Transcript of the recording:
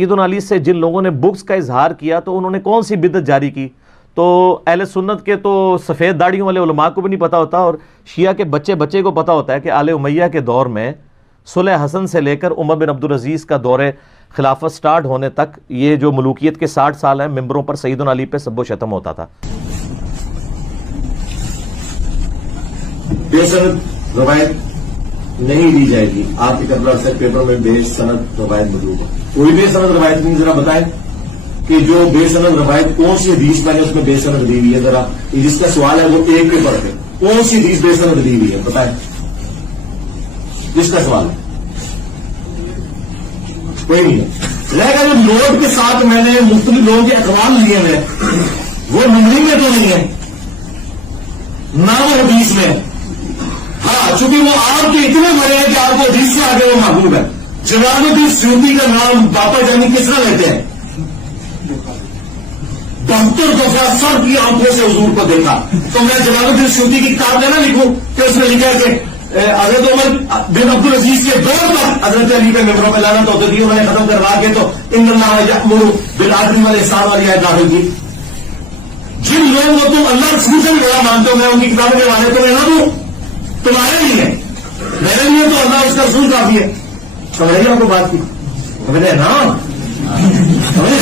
سیدنا علی سے جن لوگوں نے بغض کا اظہار کیا تو انہوں نے کون سی بدعت جاری کی؟ تو اہل سنت کے تو سفید داڑھیوں والے علماء کو بھی نہیں پتا ہوتا، اور شیعہ کے بچے کو پتا ہوتا ہے کہ آل امیہ کے دور میں صلح حسن سے لے کر عمر بن عبدالعزیز کا دور خلافت سٹارٹ ہونے تک یہ جو ملوکیت کے 60 سال ہیں، ممبروں پر سیدنا علی پہ سب و شتم ہوتا تھا۔ بے سند روایت نہیں دی جائے گی۔ آپ کے کربلا سے پیپر میں بے سند روایت موجود ہے، کوئی بے سند روایت نہیں۔ ذرا بتائیں کہ جو بے سند روایت کون سی حدیث میں نے اس میں بے سند دی ہوئی ہے؟ ذرا جس کا سوال ہے وہ ایک کے پڑھ کے کون سی حدیث بے سند دی ہوئی ہے بتائیں، جس کا سوال ہے کوئی نہیں ہے۔ رہے گا جو نوٹ کے ساتھ میں نے مختلف لوگوں کے اقوال لیے ہیں وہ ممنوع میں تو نہیں ہے نہ وہ حدیث میں۔ ہاں چونکہ وہ آپ کے اتنے بڑے ہیں کہ آپ کو حدیث سے آگے وہ محبوب ہے۔ جلال الدین سیوطی کا نام باپا جانی کس طرح لیتے ہیں؟ 72 دفعہ سب کی آنکھوں سے حضور کو دیکھا۔ تو میں جلال الدین سیوطی کی کتاب میں نہ لکھوں کہ اس میں لکھا کہ حضرت عمر بن عبدالعزیز کے دور پر حضرت علی پہ ممبروں پہ لعنت ہوتی تھی، انہوں نے ختم کروا کے تو ان اللہ یأمر بالعدل والاحسان والی آیت نازل کی۔ جن لوگوں کو تم اللہ رسول سے بھی بڑا مانتے ہو، میں ان کی کتابوں کے حوالے تو میں نہ دوں، تمہارے لیے میرے لیے تو اللہ اس کا رسول کافی ہے۔ سمجھے آپ کو بات کی؟ سمجھے نا؟ سمجھے